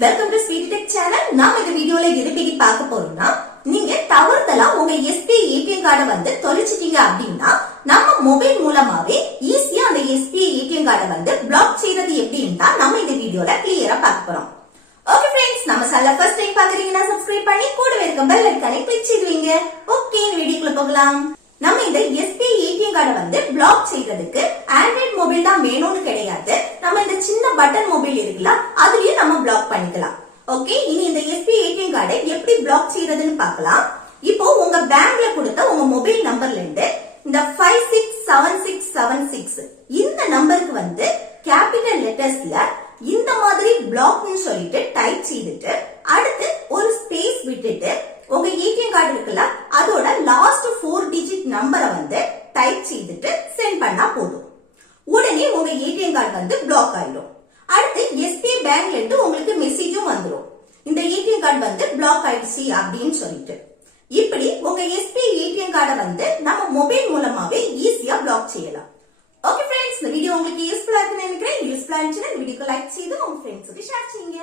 Welcome to sweet tech channel. நாம இந்த வீடியோல எதை பத்தி பார்க்க போறோம்னா, நீங்க தவறுதலா உங்க SBI ஏடிஎம் கார்டை வந்து தொலைச்சிட்டீங்க அப்படின்னா நம்ம மொபைல் மூலமாவே ஈஸியா அந்த SBI ஏடிஎம் கார்டை வந்து பிளாக் செய்யறது எப்படின்னு தான் நம்ம இந்த வீடியோல கிளியரா பார்க்க போறோம். ஓகே फ्रेंड्स, நம்ம சேனலை ஃபர்ஸ்ட் டைம் பாக்குறீங்கன்னா சப்ஸ்கிரைப் பண்ணி கூடவே இருக்க பெல் ஐகானை கிளிக் செய்வீங்க. ஓகே, வீடியோக்குள்ள போகலாம். நம்ம இந்த SBI ஏடிஎம் கார்டை வந்து பிளாக் செய்யறதுக்கு ஆண்ட்ராய்ட் மொபைல் தான் வேணும்னு கிடையாது. நம்ம இந்த சின்ன பட்டன் மொபைல் இருக்குல்ல, அதுலயும் நம்ம பிளாக் பண்ணிக்கலாம். ஓகே, இனி இந்த SBI ஏடிஎம் கார்டை எப்படி பிளாக் செய்யறதுன்னு பார்க்கலாம். இப்போ உங்க பேங்க்ல கொடுத்த உங்க மொபைல் நம்பர்ல இருந்து இந்த 567676 இந்த நம்பருக்கு வந்து கேபிட்டல் லெட்டர்ஸ்ல இந்த மாதிரி பிளாக்னு சொல்லிட்டு டைப் செய்துட்டு அடுத்து ஒரு ஸ்பேஸ் விட்டுட்டு உங்க ஏடிஎம் கார்டு இருக்குல்ல, அதோட லாஸ்ட் 4 டிஜிட் நம்பரை வந்து டைப் செய்துட்டு சென்ட் பண்ணா போதும். உடனே உங்க ஏடிஎம் கார்டு வந்து பிளாக் ஆயிடும். அடுத்து SBI பேங்க்ல இருந்து உங்களுக்கு மெசேஜும் வந்துடும், இந்த ஏடிஎம் கார்டு வந்து பிளாக் ஆயிடுச்சு அப்படின்னு சொல்லிட்டு. இப்படி உங்க SBI ஏடிஎம் கார்டை வந்து நம்ம மொபைல் மூலமாவே ஈஸியா பிளாக் செய்யலாம். ஓகே फ्रेंड्स, இந்த வீடியோ உங்களுக்கு யூஸ்ஃபுல்லா இருக்குன்னு நினைக்கிறேன். யூஸ்ஃபுல்லா இருந்துச்சுன்னா இந்த வீடியோக்கு லைக் செய்து உங்க ஃப்ரெண்ட்ஸுக்கு ஷேர் செய்யுங்க.